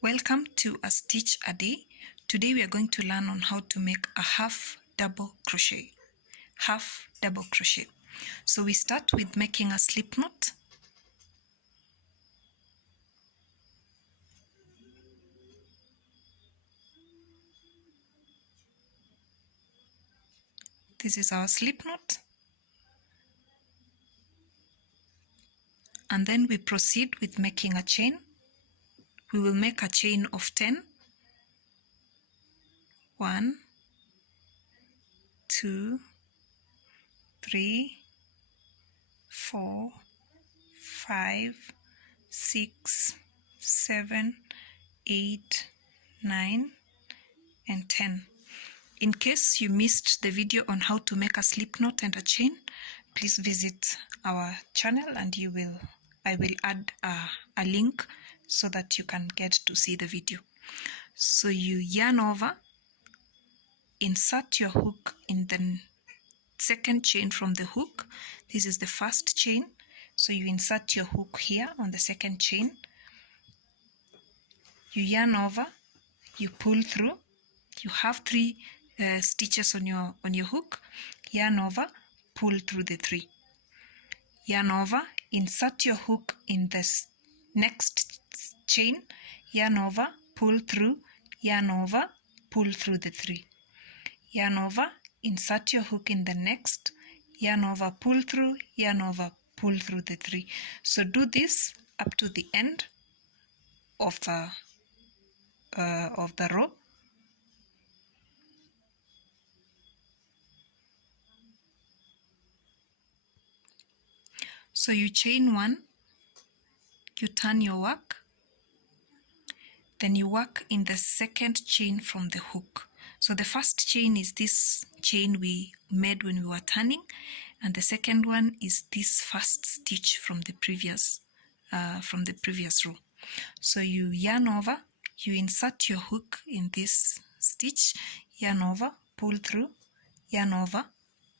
Welcome to A Stitch a Day. Today we are going to learn on how to make a half double crochet. Half double crochet. So we start with making a slip knot. This is our slip knot. And then we proceed with making a chain. We will make a chain of 10. 1, 2, 3, 4, 5, 6, 7, 8, 9, and 10. In case you missed the video on how to make a slip knot and a chain, please visit our channel and I will add a link so that you can get to see the video. So you yarn over, insert your hook in the second chain from the hook. This is the first chain. So you insert your hook here on the second chain. You yarn over, you pull through. You have 3 stitches on your hook. Yarn over, pull through the 3. Yarn over, insert your hook in this next chain. Yarn over, pull through, yarn over, pull through the 3. Yarn over, insert your hook in the next, yarn over, pull through, yarn over, pull through the 3. So do this up to the end of the row. So you chain 1, you turn your work, then you work in the second chain from the hook. So the first chain is this chain we made when we were turning, and the second one is this first stitch from the previous row. So you yarn over, you insert your hook in this stitch, yarn over, pull through, yarn over,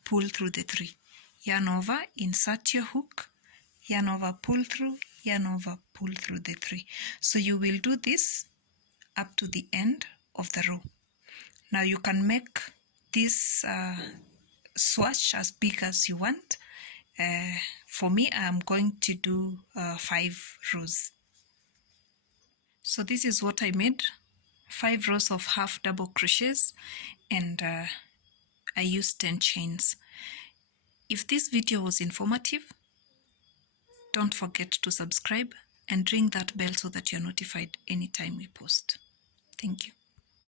pull through the 3. Yarn over, insert your hook, yarn over, pull through, yarn over, pull through the 3. So you will do this up to the end of the row. Now you can make this swatch as big as you want. For me, I'm going to do 5 rows. So this is what I made. 5 rows of half double crochets, and I used 10 chains. If this video was informative, don't forget to subscribe and ring that bell so that you're notified anytime we post. Thank you.